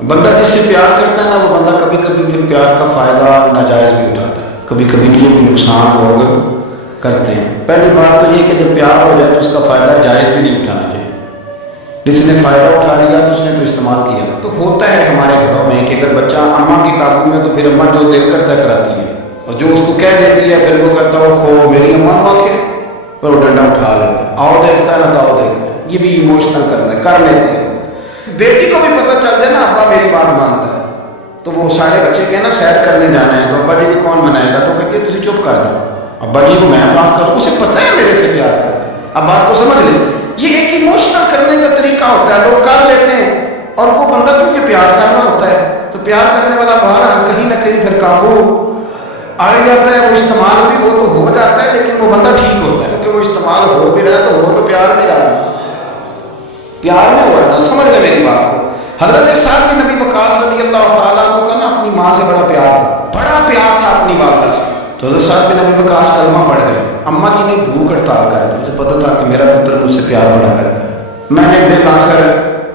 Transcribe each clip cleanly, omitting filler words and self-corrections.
بندہ جس سے پیار کرتا ہے نا وہ بندہ کبھی کبھی پھر پیار کا فائدہ ناجائز بھی اٹھاتا ہے، کبھی کبھی یہ بھی نقصان لوگ کرتے ہیں۔ پہلی بات تو یہ کہ جب پیار ہو جائے تو اس کا فائدہ جائز بھی نہیں اٹھانا چاہیے۔ جس نے فائدہ اٹھا لیا تو اس نے تو استعمال کیا۔ تو ہوتا ہے ہمارے گھروں میں کہ اگر بچہ اماں کے قابو میں تو پھر اماں جو دل کرتا کراتی ہے، اور جو اس کو کہہ دیتی ہے پھر وہ کہتا ہے ہو میری اماں واقع، اور وہ ڈنڈا اٹھا لیتا ہے، آؤ دیکھتا ہے نہ تو آؤ دیکھتا ہے۔ یہ بھی ایموشنل کرنا ہے، کر لیتے ہیں۔ بیٹی کو بھی پتہ چل جائے نا ابا میری بات مانتا ہے، تو وہ سارے بچے کہیں نا سیر کرنے جانا ہے تو ابا جی کو کون منائے گا، تو کہتے ہیں تجھے چپ کر جاؤ، ابا جی کو میں بات کروں، اسے پتہ ہے میرے سے پیار کرتا ہے، اب بات کو سمجھ لیں۔ یہ ایک ایموشنل کرنے کا طریقہ ہوتا ہے، لوگ کر لیتے ہیں، اور وہ بندہ چونکہ پیار کرنا ہوتا ہے تو پیار کرنے والا بہرحال کہیں نہ کہیں پھر قابو آ جاتا ہے۔ وہ استعمال بھی ہو تو ہو جاتا ہے، لیکن وہ بندہ ٹھیک ہوتا ہے کیونکہ وہ استعمال ہو بھی رہا ہے تو پیار میں رہا ہے، پیار میں ہو رہا ہے۔ سمجھ لیں میری بات کو۔ حضرت سعد بن نبی وقاص رضی اللہ تعالیٰ عنہ کا نا اپنی ماں سے بڑا پیار تھا، بڑا پیار تھا اپنی والدہ سے۔ تو حضرت سعد بن نبی وقاص کلمہ پڑھ گئے، اماں جی نے بھوک ہڑتال کر دی، اسے پتہ تھا کہ میرا پتر مجھ سے پیار بڑا کرتا ہے، میں نے بالآخر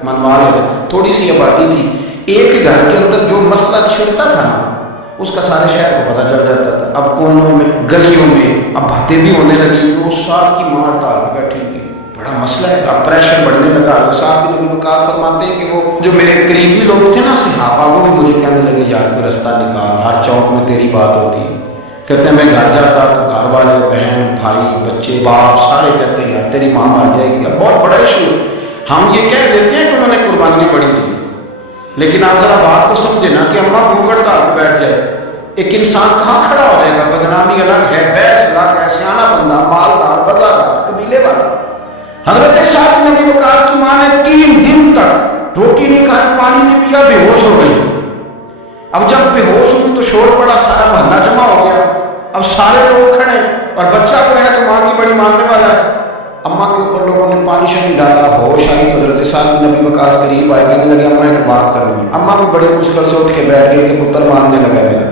منوا لیا۔ تھوڑی سی آبادی تھی، ایک گھر کے اندر جو مسئلہ چھڑتا تھا نا اس کا سارے شہر کو پتہ چل جاتا تھا۔ اب کونوں میں گلیوں میں اب باتیں بھی ہونے لگی کہ وہ سعد کی ماں ہڑتال پہ بیٹھی ہوئی، بڑا مسئلہ ہے، اب پریشر بڑھنے لگا۔ صاحب بن نبی وقاص فرماتے ہیں کہ وہ جو میرے قریبی لوگ تھے نا صحابہ، وہ بھی مجھے کہنے لگے یار کوئی رستہ نکال، ہر چوک میں تیری بات ہوتی ہے۔ کہتے ہیں میں گھر جاتا تو گھر والے بہن بھائی بچے باپ سارے کہتے ہیں یار تیری ماں مر جائے گی، اب بہت بڑا ایشو ہے۔ ہم یہ کہہ دیتے ہیں کہ انہوں نے قربانی بڑی دی، لیکن آپ ذرا بات کو سمجھے نا کہ اماں بھوک ہڑتال پہ بیٹھ جائے، ایک انسان کہاں کھڑا ہو جائے گا؟ بدنامی الگ ہے، بحث الگ ہے، سیاںا بندہ مالدار بازار قبیلے والا۔ حضرت سعد بن نبی وقاص کی ماں نے 3 دن تک روٹی نہیں کھائی، پانی نہیں پیا، بے ہوش ہو گئی۔ اب جب بے ہوش ہوئی تو شور پڑا، سارا محلہ جمع ہو گیا، اب سارے لوگ کھڑے اور بچہ کو ہے جو ماں کی بڑی ماننے والا ہے۔ اماں کے اوپر لوگوں نے پانی شانی ڈالا، ہوش آئی تو حضرت سعد بن نبی وقاص قریب آئے، کہنے لگے اماں ایک بات کروں گی۔ اماں بھی بڑی مشکل سے اٹھ کے بیٹھ گئی کہ پتر ماننے لگا میرا۔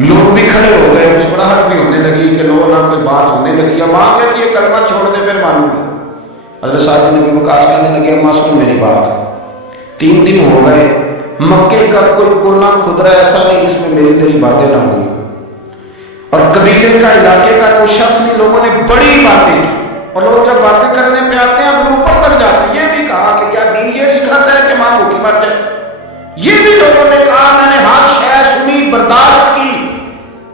لوگ بھی کھڑے ہو گئے، مسکراہٹ بھی ہونے لگی کہ لوگوں نہ کوئی بات ہونے لگی۔ اماں کہتی ہے کلمہ چھوڑ دے پھر مانوں گی۔ حضرت سعد بن نبی وقاص کہنے لگے اماں سن میری بات، 3 دن ہو گئے، مکے کا کوئی کونا کھدرا ایسا نہیں جس میں میری تیری باتیں نہ ہوئی، اور قبیلے کا علاقے کا کوئی شخص نہیں، لوگوں نے بڑی باتیں کی، اور لوگ جب باتیں کرنے پہ آتے ہیں پھر اوپر تک جاتے ہیں۔ یہ بھی کہا کہ کیا دین یہ سکھاتا ہے کہ ماں بھوکی مر جائے؟ یہ بھی لوگوں نے کہا میں نے ہر شے سنی برداشت کی،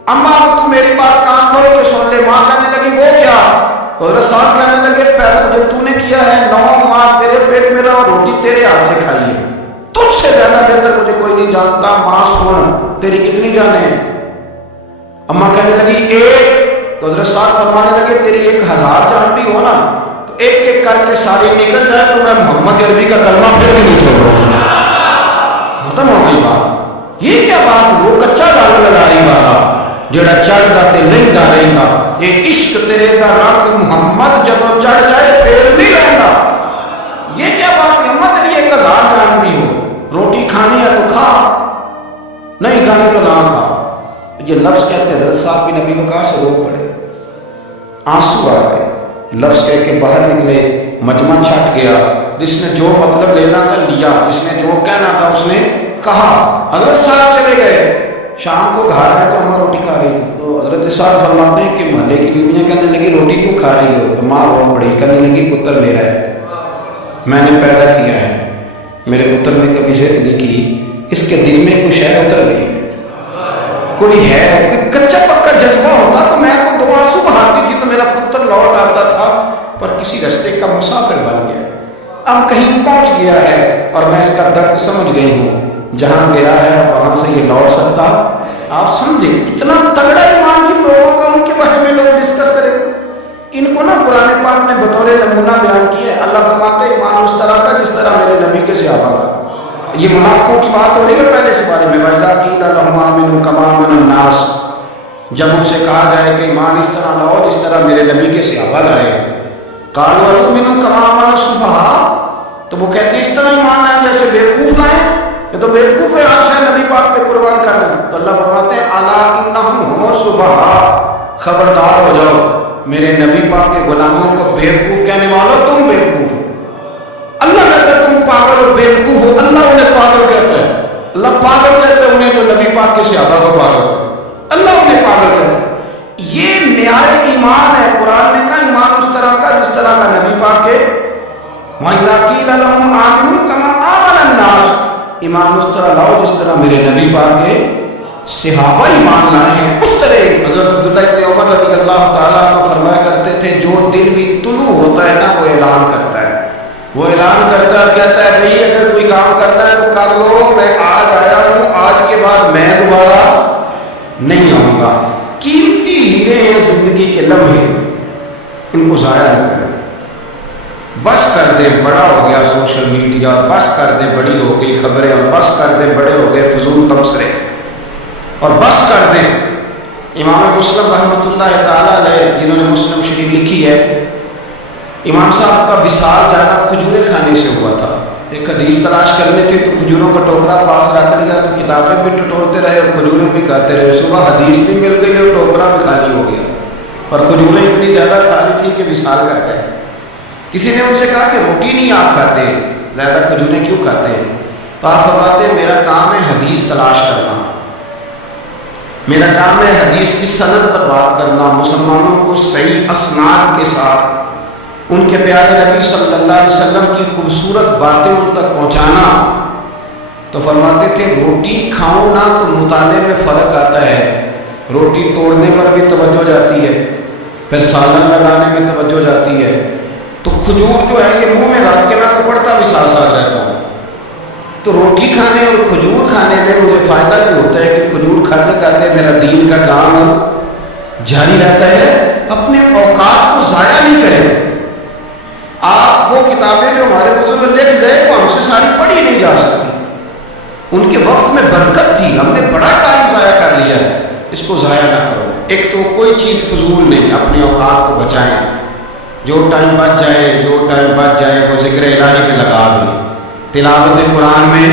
اماں تو میری بات کان کھول کے سن لے۔ ماں کہنے لگی وہ کیا؟ حضرت سعد کہنے لگے پیدا مجھے تو نے کیا ہے، 9 ماہ تیرے پیٹ میں رہا اور روٹی تیرے ہاتھ سے کھائی ہے، تجھ سے زیادہ بہتر مجھے کوئی نہیں جانتا، ماں سن تیری کتنی جانیں ہیں؟ اماں کہنے لگی 1، تو حضرت سعد فرمانے لگے تیری 1000 جان بھی ہو نا تو ایک ایک کر کے ساری نکل جائے تو میں محمد عربی کا کلمہ پھر بھی نہیں چھوڑوں گا۔ ختم ہو گئی بات۔ یہ کیا بات؟ وہ کچا دال للاری والا جڑا چڑھدا تے لیندا رہندا، اے عشق تیرے دا رنگ محمد جدوں چڑھ جائے پھر نہیں رہندا۔ یہ کیا بات؟ اماں تیری 1000 جان بھی ہو، روٹی کھانی ہے تو کھا، نہیں کھانی تو نہ کھا۔ یہ لفظ کہتے ہیں حضرت صاحب بن نبی وقاص رو پڑے، آنسو آ گئے، لفظ کہہ کے باہر نکلے، مجمع چھٹ گیا، جس نے جو مطلب لینا تھا لیا، جس نے جو کہنا تھا اس نے کہا۔ حضرت صاحب چلے گئے، شام کو گھر آئے تو اماں روٹی کھا رہی تھی، تو حضرت صاحب فرماتے ہیں کہ محلے کی بیویاں کہنے لگی روٹی کیوں کھا رہی ہو؟ تو ماں رو پڑی، کہنے لگی پتر میرا ہے، میں نے پیدا کیا ہے، میرے پتر نے کبھی ضد نہیں کی، اس کے دل میں کچھ ہے اتر گئی ہے، کوئی ہے، کوئی کچا پکا جذبہ ہوتا تو میں تو 2 آنسو بہاتی تھی تو میرا پتر لوٹ آتا تھا، پر کسی رستے کا مسافر بن گیا، اب کہیں پہنچ گیا ہے اور میں اس کا درد سمجھ گئی ہوں، جہاں گیا ہے وہاں سے یہ لوٹ سکتا۔ آپ سمجھیں اتنا تگڑا ایمان جن لوگوں کا، ان کے بارے میں لوگ ڈسکس کریں، ان کو نا قرآن پاک نے بطور نمونہ بیان کیا ہے۔ اللہ فرماتے ہیں ایمان اس طرح کا جس طرح میرے نبی کے صحابہ کا۔ یہ منافقوں کی بات ہو رہی ہے پہلے سے بارے میں، وَإِذَا قِيلَ لَهُمْ آمِنُوا كَمَا آمَنَ النَّاسُ، جب ان سے کہا جائے کہ ایمان اس طرح لاؤ جس طرح میرے نبی کے صحابہ لائے، قَالُوا أَنُؤْمِنُ كَمَا آمَنَ السُّفَهَاءُ، تو وہ کہتے ہیں اس طرح ایمان لائیں جیسے بیوقوف لائیں، یہ تو بیوقوف ہے ہر شاید نبی پاک پہ قربان کرنا۔ تو اللہ فرماتے ہیں الا انہم ہم السفہاء، خبردار ہو جاؤ میرے نبی پاک کے غلاموں کو بیوقوف کہنے والوں، تم بیوقوف ہو۔ اللہ کہتا ہے تم پاگل ہو بیوقوف ہو، اللہ انہیں پاگل کہتا پاک کے صحابہ کو پاگل کر، اللہ انہیں پاگل کر دے۔ یہ معیار ایمان ہے۔ قرآن نے کہا ایمان اس طرح کا جس طرح کا نبی پاک کے وَإِذَا قِيلَ لَهُمْ آمِنُوا كَمَا آمَنَ النَّاسُ، ایمان اس طرح لاؤ جس طرح میرے نبی پاک کے صحابہ ایمان لائے ہیں اس طرح۔ حضرت عبداللہ ابن عمر رضی اللہ تعالیٰ عنہ فرمایا کرتے تھے جو دن بھی طلوع ہوتا ہے نا وہ اعلان کرتا ہے، وہ اعلان کرتا ہے اور کہتا ہے بھئی اگر کوئی کام کرنا ہے تو کر لو، میں آج آیا ہوں، آج کے بعد میں دوبارہ نہیں آؤں گا۔ قیمتی ہیرے ہیں زندگی کے لمحے، ان کو ضائع نہ کریں۔ بس کر دیں بڑا ہو گیا سوشل میڈیا، بس کر دیں بڑی ہو گئی خبریں، اور بس کر دیں بڑے ہو گئے فضول تبصرے، اور بس کر دیں۔ امام مسلم رحمۃ اللہ تعالیٰ علیہ جنہوں نے مسلم شریف لکھی ہے، امام صاحب کا وصال زیادہ کھجوریں کھانے سے ہوا تھا۔ ایک حدیث تلاش کرنے تھے تو کھجوروں کا ٹوکرا پاس رکھ لیا تو کتابیں بھی ٹٹولتے رہے اور کھجوریں بھی کھاتے رہے۔ صبح حدیث بھی مل گئی اور ٹوکرا بھی خالی ہو گیا، پر کھجوریں اتنی زیادہ کھالی تھی کہ وصال کر گئے۔ کسی نے ان سے کہا کہ روٹی نہیں آپ کھاتے، زیادہ کھجوریں کیوں کھاتے ہیں؟ تو آپ فرماتے ہیں میرا کام ہے حدیث تلاش کرنا، میرا کام ہے حدیث کی سند پر بات کرنا، مسلمانوں کو صحیح اسناد کے ساتھ ان کے پیارے نبی صلی اللہ علیہ وسلم کی خوبصورت باتیں ان تک پہنچانا۔ تو فرماتے تھے روٹی کھاؤں نہ تو مطالعے میں فرق آتا ہے، روٹی توڑنے پر بھی توجہ جاتی ہے، پھر سالن لگانے میں توجہ جاتی ہے، تو کھجور جو ہے یہ منہ میں رکھ کے نہ تو پڑتا بھی ساتھ ساتھ رہتا ہوں۔ تو روٹی کھانے اور کھجور کھانے میں مجھے فائدہ یہ ہوتا ہے کہ کھجور کھاتے کھاتے میرا دین کا کام جاری رہتا ہے۔ اپنے اوقات کو ضائع نہیں کریں۔ آپ وہ کتابیں جو ہمارے بزرگ لکھ گئے وہ ہم سے ساری پڑھی نہیں جا سکتی، ان کے وقت میں برکت تھی، ہم نے بڑا ٹائم ضائع کر لیا ہے، اس کو ضائع نہ کرو۔ ایک تو کوئی چیز فضول نہیں، اپنے اوقات کو بچائیں، جو ٹائم بچ جائے وہ ذکر الہی میں لگا دیں، تلاوت قرآن میں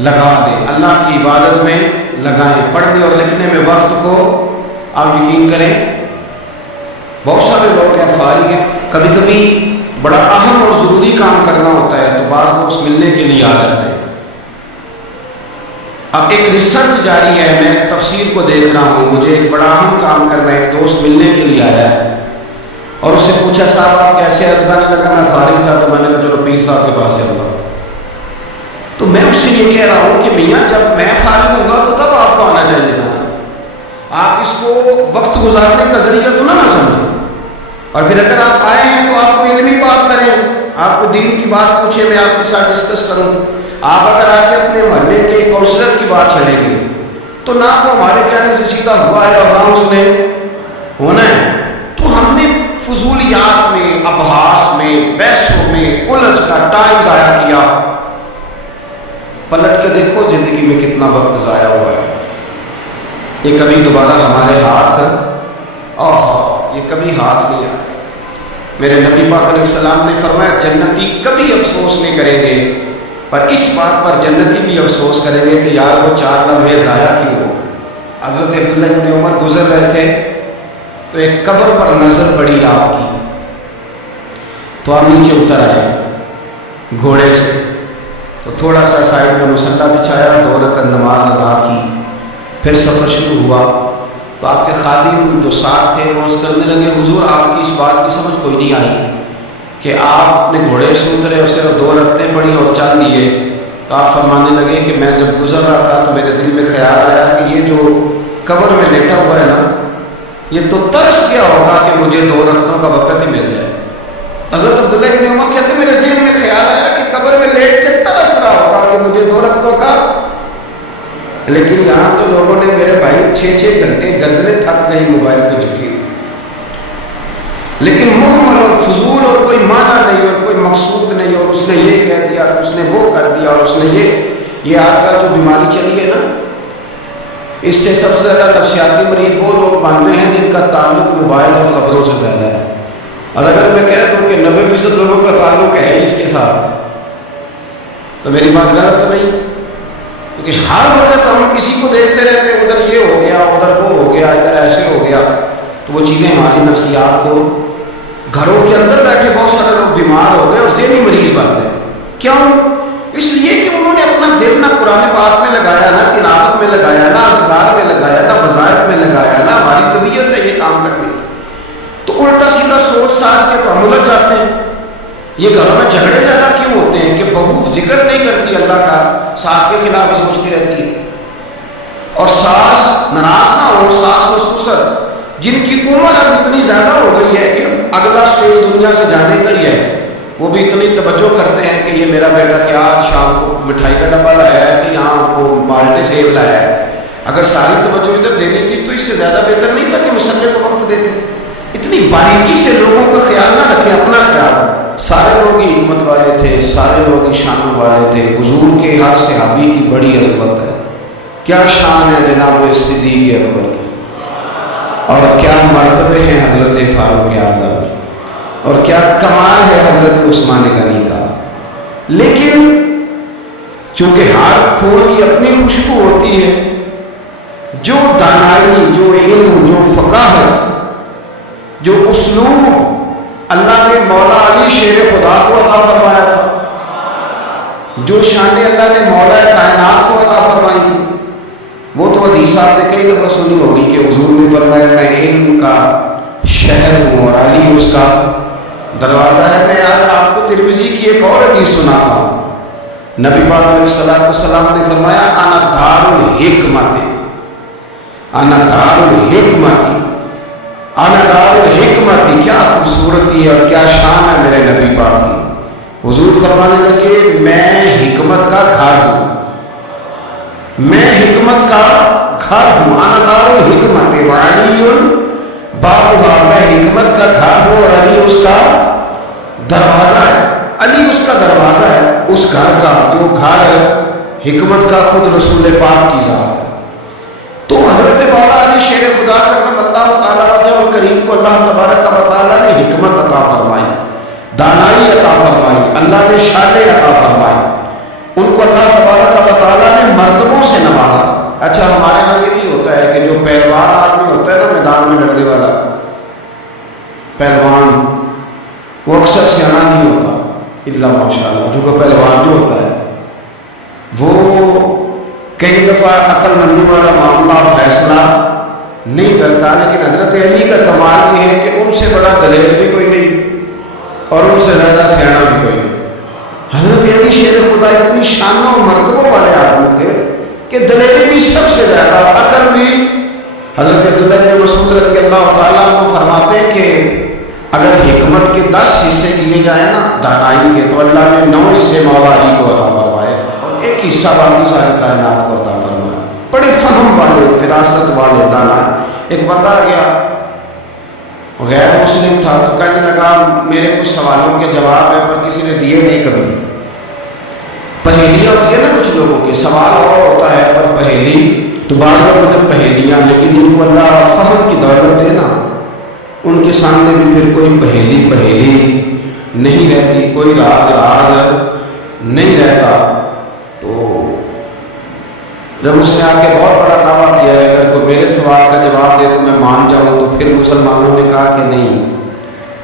لگا دیں، اللہ کی عبادت میں لگائیں۔ پڑھنے اور لکھنے میں وقت کو آپ یقین کریں بہت سارے لوگ ہیں فارغ ہیں، کبھی کبھی بڑا اہم اور ضروری کام کرنا ہوتا ہے تو بعض دوست ملنے کے لیے آ جاتے ہیں۔ اب ایک ریسرچ جاری ہے، میں ایک تفسیر کو دیکھ رہا ہوں، مجھے ایک بڑا اہم کام کرنا ہے، ایک دوست ملنے کے لیے آیا ہے اور اس سے پوچھا صاحب آپ کیسے ہیں؟ کہنے لگا میں فارغ تھا تو میں نے کہا چلو پیر صاحب کے پاس چلتا ہوں۔ تو میں اس سے یہ کہہ رہا ہوں کہ میاں جب میں فارغ ہوں گا تو تب آپ کو آنا چاہیے تھا، آپ اس کو وقت گزارنے کا ذریعہ تو نہ سمجھیں، اور پھر اگر آپ آئے ہیں تو آپ کو علمی بات کریں، آپ کو دین کی بات پوچھیں، میں آپ کے ساتھ ڈسکس کروں۔ آپ اگر آ کے اپنے محلے کے کونسلر کی بات چھڑیں گے تو نہ وہ ہمارے کہنے سے سیدھا ہوا ہے اور نہ اس نے ہونا ہے۔ تو ہم نے فضولیات میں، ابحاث میں، بحثوں میں الجھ کا ٹائم ضائع کیا۔ پلٹ کے دیکھو زندگی میں کتنا وقت ضائع ہوا ہے، یہ کبھی دوبارہ ہمارے ہاتھ یہ کبھی ہاتھ نہیں آئے۔ میرے نبی پاک علیہ السلام نے فرمایا جنتی کبھی افسوس نہیں کریں گے، پر اس بات پر جنتی بھی افسوس کریں گے کہ یار وہ 4 لمحے ضائع کیوں ہو۔ حضرت عبداللہ ابن عمر گزر رہے تھے تو ایک قبر پر نظر پڑی آپ کی، تو آپ نیچے اتر آئے گھوڑے سے، تو تھوڑا سا سائڈ میں مصلی بچھایا، 2 رکعت نماز ادا کی، پھر سفر شروع ہوا۔ تو آپ کے خادم جو ساتھ تھے وہ عرض کرنے لگے حضور آپ کی اس بات کی سمجھ کوئی نہیں آئی کہ آپ اپنے گھوڑے سے اترے اور صرف 2 رکعتیں پڑھی اور چل دیے۔ تو آپ فرمانے لگے کہ میں جب گزر رہا تھا تو میرے دل میں خیال آیا کہ یہ جو قبر میں لیٹا ہوا ہے نا یہ تو ترس گیا ہوگا کہ مجھے 2 رکعتوں کا وقت ہی مل جائے۔ حضرت عبداللہ ابن عمر کہتے ہیں میرے ذہن میں خیال آیا کہ قبر میں لیٹ کے ترس رہا ہوگا کہ مجھے 2 رکعتوں کا، لیکن یہاں تو لوگوں نے میرے بھائی 6 گھنٹے گردنے تھک نہیں موبائل پہ جھکی، لیکن محمل اور فضول اور کوئی معنی نہیں اور کوئی مقصود نہیں، اور اس نے یہ کہہ دیا اس نے وہ کر دیا اور اس نے یہ آج کل جو بیماری چلی ہے نا اس سے سب سے زیادہ نفسیاتی مریض وہ لوگ بن رہے ہیں جن کا تعلق موبائل اور خبروں سے زیادہ ہے۔ اور اگر میں کہہ دوں کہ 90% لوگوں کا تعلق ہے اس کے ساتھ تو میری بات غلط تو نہیں، کیونکہ ہر وقت ہم کسی کو دیکھتے رہتے ہیں ادھر یہ ہو گیا ادھر وہ ہو گیا ادھر ایسے ہو گیا، تو وہ چیزیں ہماری نفسیات کو، گھروں کے اندر بیٹھے بہت سارے لوگ بیمار ہو گئے اور ذہنی مریض بن گئے۔ کیوں؟ اس لیے کہ انہوں نے اپنا دل نہ قرآن پاک میں لگایا، نہ تلاوت میں لگایا، نہ وظائف میں لگایا نا، ہماری طبیعت ہے یہ کام کرنے کی، تو الٹا سیدھا سوچ ساچ کے تو ہم الجھ جاتے ہیں۔ یہ گھروں میں جھگڑے زیادہ کیوں ہوتے ہیں کہ بہو ذکر نہیں کرتی اللہ کا، ساس کے خلاف ہی سوچتی رہتی ہے، اور ساس ناراض نہ ہو، ساس و سسر جن کی عمر اب اتنی زیادہ ہو گئی ہے کہ اگلا اسٹیج دنیا سے جانے کا ہی ہے، وہ بھی اتنی توجہ کرتے ہیں کہ یہ میرا بیٹا کیا آج شام کو مٹھائی کا ڈبہ لایا ہے کہ یہاں وہ بالٹے سیب لایا ہے۔ اگر ساری توجہ ادھر دینی تھی تو اس سے زیادہ بہتر نہیں تھا کہ مسئلے کو وقت دیتے۔ اتنی باریکی سے لوگوں کا خیال نہ رکھیں، اپنا خیال رکھیں۔ سارے لوگ ہی حکمت والے تھے، سارے لوگ ہی شان والے تھے، حضور کے ہر صحابی کی بڑی عظمت ہے۔ کیا شان ہے جناب صدیق اکبر کی، اور کیا مرتبے ہیں حضرت فاروق اعظم، اور کیا کمال ہے حضرت عثمان غنی کا۔ لیکن چونکہ ہر پھول کی اپنی خوشبو ہوتی ہے، جو دانائی، جو علم، جو فقاہت، جو اسلوب اللہ نے مولا علی شیر خدا کو عطا فرمایا تھا، جو شان اللہ نے مولا کائنات کو عطا فرمائی تھی، وہ تو حدیث آپ نے کئی دفعہ سنی ہوگی کہ حضور نے فرمایا میں علم کا شہر ہوں اور علی اس کا دروازہ ہے۔ میں آج آپ کو ترمذی کی ایک اور حدیث سناتا ہوں۔ نبی پاک علیہ السلام نے فرمایا انا دار الحکمت، انا دار الحکمت، انا دار الحکمت۔ کیا خوبصورتی ہے اور کیا شان ہے میرے نبی پاک کی۔ حضور فرمانے لگے میں حکمت کا گھر ہوں، میں حکمت کا گھر ہوں، انا دار الحکمت وعلی بابھا، میں حکمت کا گھر ہوں اور علی اس کا دروازہ ہے۔ علی اس کا دروازہ ہے، اس گھر کا جو گھر ہے حکمت کا خود رسول پاک کی ذات ہے۔ تو حضرت مولا علی شیر خدا کرم اللہ تعالیٰ وجہ اور کریم کو اللہ تبارک و تعالیٰ نے حکمت عطا فرمائی، دانائی عطا فرمائی، اللہ نے شانیں عطا فرمائی، ان کو اللہ تبارک و تعالیٰ نے مرتبوں سے نوازا۔ اچھا ہمارے یہاں یہ بھی ہوتا ہے کہ جو پہلوان آدمی ہوتا ہے نا میدان میں لڑنے والا پہلوان، وہ اکثر سیاح نہیں ہوتا الا ماشاء اللہ، جو کہ پہلوان جو ہوتا ہے وہ کئی دفعہ عقل مندی والا معاملہ فیصلہ نہیں کرتا، لیکن حضرت علی کا کمال یہ ہے کہ ان سے بڑا دلیر بھی کوئی نہیں اور ان سے زیادہ سیاح بھی کوئی نہیں۔ حضرت علی شیر خدا اتنی شانوں اور مرتبوں والے آدمی تھے کہ دلیری بھی سب سے زیادہ، عقل بھی۔ حضرت عبداللہ بن مسعود رضی اللہ تعالیٰ عنہ فرماتے ہیں کہ اگر حکمت کے 10 حصے لیے جائیں نا دانائی کے، تو اللہ نے 9 حصے مولا علی کو عطا فرمائے اور ایک حصہ باقی ساری کائنات کو عطا فرمایا۔ بڑے فہم والے، فراست والے، دانا۔ ایک بندہ آ گیا غیر مسلم تھا، تو کہنے لگا میرے کچھ سوالوں کے جواب ہے پر کسی نے دیے نہیں کبھی۔ پہیلیاں ہوتی ہے نا کچھ لوگوں کے، سوال اور ہوتا ہے پر پہیلی تو بعض لوگ پہیلیاں، لیکن ان کو اللہ فہم کی دولت دے نا، ان کے سامنے بھی پھر کوئی پہیلی نہیں رہتی، کوئی راز نہیں رہتا۔ تو جب اس نے آ کے بہت بڑا دعویٰ کیا ہے اگر کوئی میرے سوال کا جواب دے تو میں مان جاؤں، تو پھر مسلمانوں نے کہا کہ نہیں،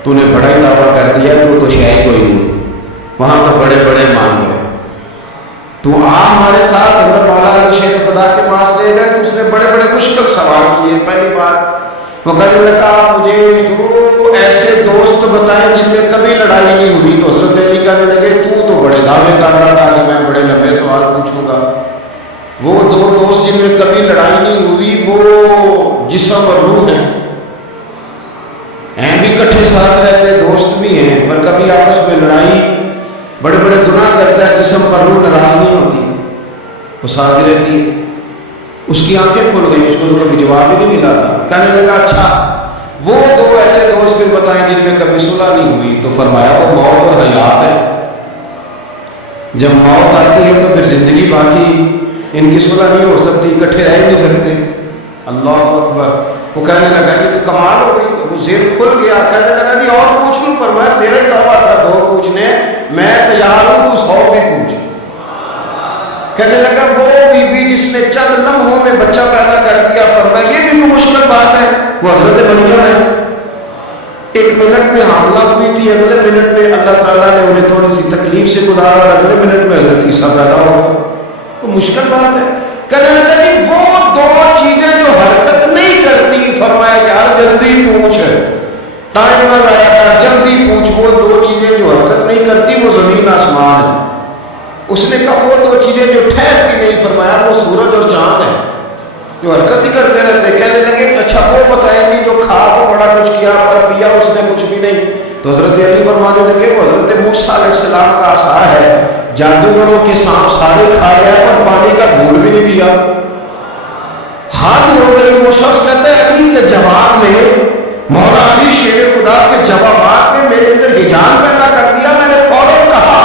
تو نے بڑا ہی دعویٰ کر دیا، تو شے کوئی نہیں، وہاں تو بڑے بڑے مان گئے۔ تو آپ ہمارے ساتھ حضرت مولانا شیر خدا کے پاس لے گئے، تو اس نے بڑے بڑے مشکل سوال کیے۔ پہلی بات وہ کہنے لگا مجھے جو ایسے دوست بتائیں جن میں کبھی لڑائی نہیں ہوئی، تو حضرت علی کہنے لگے تو بڑے دعوے کر رہا تھا کہ میں بڑے لمبے سوال پوچھوں گا۔ وہ 2 دوست جن میں کبھی لڑائی نہیں ہوئی وہ جسم اور روح ہیں بھی کٹھے ساتھ رہتے، دوست بھی ہیں، پر کبھی آپس میں لڑائی، بڑے بڑے گناہ کرتا ہے، جسم پر روح ناراض نہیں ہوتی، وہ ساتھ رہتی ہے۔ اس کی آنکھیں کھل گئی، اس کو تو کبھی جواب ہی نہیں ملا تھا۔ کہنے لگا اچھا وہ 2 ایسے دوست پھر بتائیں جن میں کبھی صلح نہیں ہوئی، تو فرمایا وہ موت اور حیات ہے۔ جب موت آتی ہے تو پھر زندگی باقی، ان کی صلح نہیں ہو سکتی، اکٹھے رہ نہیں سکتے۔ اللہ اکبر۔ وہ کہنے لگا یہ تو کمال ہو گئی، وہ ذہن کھل گیا۔ کہنے لگا جی اور پوچھ لوں؟ فرمایا تیرا ہی دعویٰ تھا 2 پوچھنے، میں تیار ہوں، تو 100 بھی پوچھ۔ کہنے لگا وہ بی بی جس نے چند لمحوں میں بچہ پیدا کر دیا، فرمایا یہ بھی کوئی مشکل بات ہے؟ وہ حضرت مریم ہے، 1 منٹ میں حاملہ ہوئی تھی، اگلے منٹ میں اللہ تعالیٰ نے انہیں تھوڑی سی تکلیف سے گزارا اور اگلے منٹ میں حضرت عیسیٰ پیدا ہو گیا، کوئی مشکل بات ہے؟ کہنے لگا کہ وہ 2 چیزیں جو حرکت نہیں کرتی, فرمایا یار جلدی پوچھ, ٹائم نہ ضائع کر, جلدی پوچھ. وہ دو چیزیں جو حرکت نہیں کرتی وہ زمین آسمان ہے. اس نے کہا وہ دو چیزیں جو ٹھہرتی نہیں, فرمایا وہ سورج اور چاند ہے جو حرکت ہی کرتے رہتے. کہنے لگے اچھا وہ بتائیں گے جو کھا تو بڑا کچھ کیا پر پیا اس نے کچھ بھی نہیں. تو حضرت علی فرمانے لگے وہ حضرت موسیٰ علیہ السلام کا عصا ہے, جادوگروں کے سانپ سارے کھا گیا پر پانی کا گھونٹ بھی نہیں پیا. حد ہو گئی. وہ شخص کہتا ہے علی کے جواب میں, مولا علی شیر خدا کے جوابات میں میرے اندر ہجان پیدا کر دیا. میں نے فوراً کہا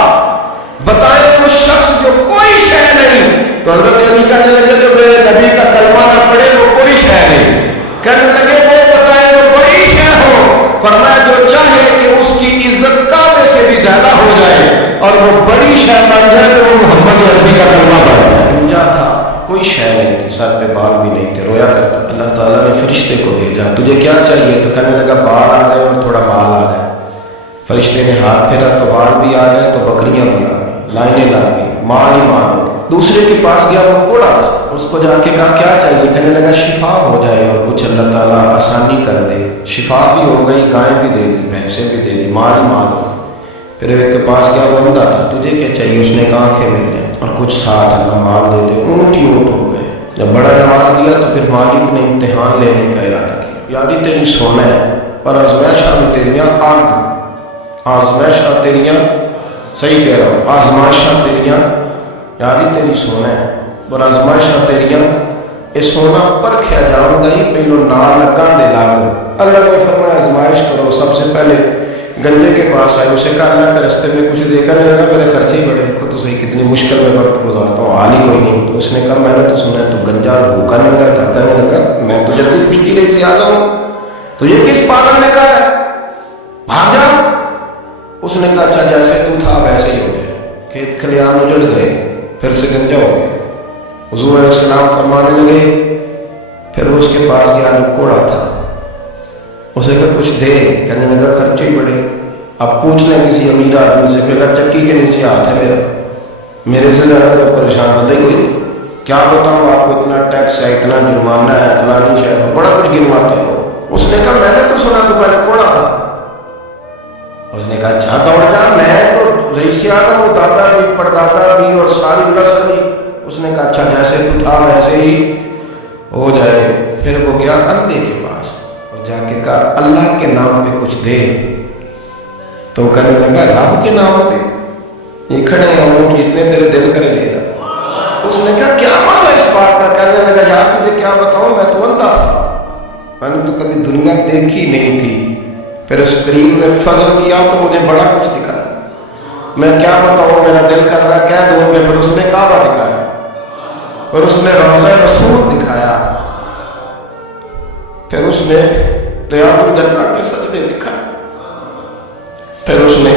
بتائیں وہ شخص جو کوئی شے نہیں. تو حضرت علی کہنے لگے جو میرے نبی کا کلمہ نہ پڑھے وہ کوئی شے نہیں. کہنے لگے وہ بتائیں جو بڑی شے ہو. فرمایا جو چاہے کہ اس کی عزت کعبے سے بھی زیادہ ہو جائے اور وہ بڑی شے بن جائے تو وہ محمد عربی کا کلمہ پڑھ جائے. گنجا تھا, کوئی شے نہیں تھی, سر پہ بال بھی نہیں تھے, رویا کرتا. اللہ تعالیٰ نے فرشتے کو بھیجا, تجھے کیا چاہیے؟ تو کہنے لگا بال آ گئے اور تھوڑا مال آ گئے. فرشتے نے ہاتھ پھیرا تو بال بھی آ گئے تو بکریاں بھی آ گئی, لائنیں لگ گئی, مال ہی مال ہو گئی. دوسرے کے پاس گیا, وہ کوڑا تھا, اس کو جا کے کہا کیا چاہیے؟ کہنے لگا شفا ہو جائے اور کچھ اللہ تعالیٰ آسانی کر دے. شفا بھی ہو گئی, گائے بھی دے دی, بھینسیں بھی دے دی, مال ہی مال ہو. پھر ایک کے پاس گیا, وہ اندھا تھا, تجھے کیا چاہیے؟ اس نے کہا آنکھیں مل جائیں اور کچھ ساتھ اللہ مال دے دے. اونٹ ہی اونٹ ہو گئے. جب بڑا نواز دیا تو پھر مالک نے امتحان لینے کا ارادہ کیا. یاری تیری سونا ہے پر آزمائشاں میں تیریاں آگ, آزمائشاں تیریاں, صحیح کہہ رہا ہوں, آزمائشاں تیریاں, یاری تیری سونا ہے پر آزمائشاں تیریاں. اے سونا پرکھیا جان دئی پہلو نہ لگا دے لاگ. اللہ نے فرمایا آزمائش کرو. سب سے پہلے گنجے کے پاس آئے, اسے کہا اللہ کے رستے میں کچھ دے. کرنے لگا میرے خرچے ہی بڑے, دیکھو تو صحیح کتنی مشکل میں وقت گزارتا ہوں, حال ہی کوئی نہیں. تو اس نے کہا میں نے تو سنا ہے تو گنجا اور بھوکا ننگا تھا. کرنے لگا میں تو جلدی پشتی رہی سے آ جاؤں, تجھے کس پاگل نے کہا ہے بھاگ جا. اس نے کہا اچھا جیسے تو تھا ویسے ہی ہو جائے. کھیت کھلیان اجڑ گئے, پھر سے گنجا ہو گیا. حضور علیہ السلام فرمانے لگے, پھر وہ اس کے پاس گیا جو کوڑا تھا, اسے کہا کچھ دے. کہنے لگا خرچے ہی بڑے, اب پوچھ لیں کسی امیر آدمی سے کہ اگر چکی کے نیچے ہاتھ ہے میرا, میرے سے زیادہ تو پریشان بندہ ہی کوئی نہیں. کیا بتاؤں آپ کو, اتنا ٹیکس ہے, اتنا جرمانہ ہے, فلانی شے, بڑا کچھ گنواتے ہیں. اس نے کہا میں نے تو سنا تو پہلے کوڑا تھا. اس نے کہا اچھا دوڑ جا, میں تو رئیس اعظم ہوں, دادا بھی پردادا بھی اور ساری نسل بھی. اس نے کہا اچھا جیسے تو تھا ویسے ہی ہو جائے. پھر وہ گیا اندھے کے پاس اور جا کے کہا اللہ کے نام پہ کچھ دے. تو وہ کہنے لگا رب کے نام پہ, یہ کھڑے ہیں اونٹ جتنے تیرے دل کرے لے جا. اس نے کہا کیا مانا اس بات کا؟ کہنے لگا یار تجھے کیا بتاؤں, میں تو اندھا تھا, میں نے تو کبھی دنیا دیکھی نہیں تھی. پھر اس کریم نے فضل کیا تو مجھے بڑا کچھ دکھایا. میں کیا بتاؤں, میرا دل کر رہا کہہ دوں کہ پھر اس نے کعبہ دکھایا, پھر اس نے روضہ رسول دکھایا, پھر اس نے ریاض الجنہ کے سجدے دکھائے, پھر اس نے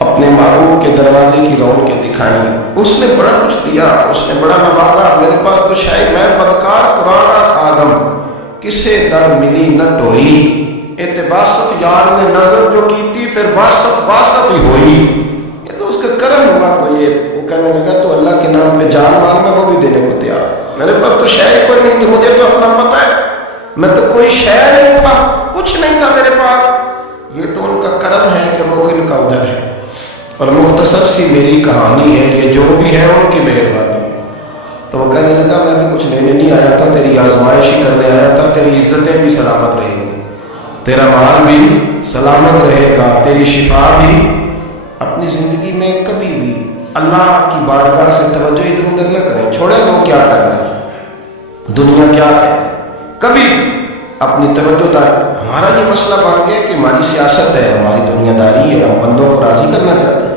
اپنے محبوب کے دروازے کی رونقیں دکھائیں. اس نے بڑا کچھ دیا, اس نے بڑا نوازا. میرے پاس تو شاید میں بدکار پرانا خادم, کسے در ملی نہ ڈوئی. واصف یار نے نظر جو کی تھی پھر واصف ہی ہوئی. یہ تو اس کا کرم ہوا. تو یہ وہ کہنے لگا تو اللہ کے نام پہ جان مال میں وہ بھی دینے کو تیار. میرے پاس تو شے کوئی نہیں تھی, مجھے تو اپنا پتہ ہے, میں تو کوئی شے نہیں تھا, کچھ نہیں تھا میرے پاس. یہ تو ان کا کرم ہے کہ وہ ان کا ادھر ہے. اور مختصر سی میری کہانی ہے, یہ جو بھی ہے ان کی مہربانی ہے. تو وہ کہنے لگا میں بھی کچھ لینے نہیں آیا تھا, تیری آزمائش ہی کرنے آیا تھا. تیری عزتیں بھی سلامت رہیں گی, تیرا مال بھی سلامت رہے گا, تیری شفا بھی. اپنی زندگی میں کبھی بھی اللہ کی بارگاہ سے توجہ ادھر ادھر نہ کریں. چھوڑیں لوگ کیا کرنا ہے, دنیا کیا کہے, کبھی اپنی توجہ دار. ہمارا یہ مسئلہ بن گیا کہ ہماری سیاست ہے, ہماری دنیا داری ہے, ہم بندوں کو راضی کرنا چاہتے ہیں.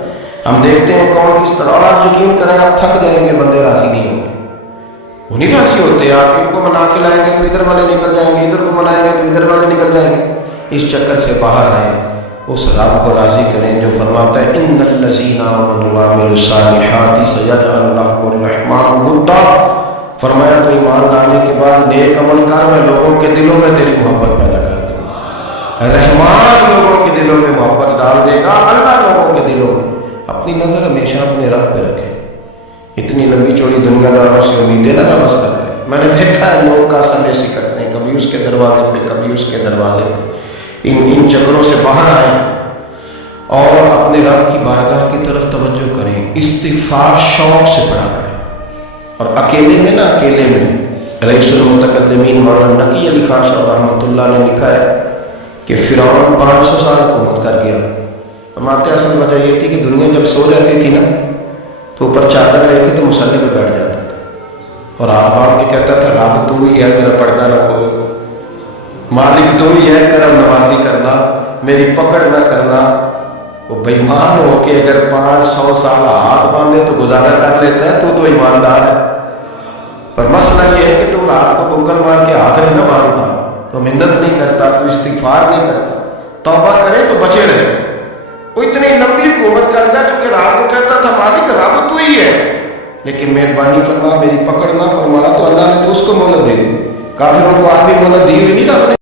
ہم دیکھتے ہیں کون کس طرح, اور آپ یقین کریں آپ تھک جائیں گے, بندے راضی نہیں ہوں گے, وہ نہیں راضی ہوتے. آپ ان کو منا کے لائیں گے تو ادھر والے نکل جائیں گے, ادھر کو منائیں گے تو ادھر والے نکل جائیں گے. اس چکر سے باہر آئیں, اس رب کو راضی کریں جو فرماتا ہے ان الذین آمنوا وعملوا الصالحات سیجعل لهم الرحمن ودا. فرمایا تو ایمان لانے کے بعد نیک عمل کر, میں لوگوں کے دلوں میں تیری محبت پیدا کر دوں گا. رحمان لوگوں کے دلوں میں محبت ڈال دے گا. اللہ لوگوں کے دلوں میں. اپنی نظر ہمیشہ اپنے رب پہ رکھے. اتنی لمبی چوڑی دنیا داروں سے امیدیں نہ وابستہ کریں. میں نے دیکھا ہے لوگ کا سمے سے کرتے ہیں, کبھی کبھی اس کے دروازے پہ کبھی اس کے دروازے پہ، ان چکروں سے باہر آئیں اور اپنے رب کی بارگاہ کی طرف توجہ کریں، استغفار شوق سے پڑھا کریں۔ اور اکیلے میں نا، اکیلے میں رئیس المتکلمین مولانا نقی علی خان صاحب رحمۃ اللہ نے لکھا ہے کہ فرعون 500 سال حکومت کر گیا۔ فرماتے اصل وجہ یہ تھی کہ دنیا جب سو جاتی تھی نا تو اوپر چادر لے کے تو مصلی پہ بیٹھ جاتا تھا اور ہاتھ باندھ کے کہتا تھا رب تو ہی ہے، میرا پردہ نہ کھول، مالک تو ہی ہے، کرم نوازی کرنا، میری پکڑ نہ کرنا۔ وہ بےمان ہو کے اگر 500 سال ہاتھ باندھے تو گزارا کر لیتا ہے تو ایماندار ہے، پر مسئلہ یہ ہے کہ تو رات کو بکل مار کے ہاتھ نہیں نہ باندھتا، تو منت نہیں کرتا، تو استغفار نہیں کرتا، توبہ کرے تو بچے رہے۔ وہ اتنی لمبی حکومت کر گیا چونکہ رات کو کہتا تھا مالک رب تو ہی ہے، لیکن مہربانی فرما، میری پکڑ نہ فرما، تو اللہ نے تو اس کو مہلت دے دی۔ کافروں کو آدمی مہلت دی ہوئی نہیں رب نے۔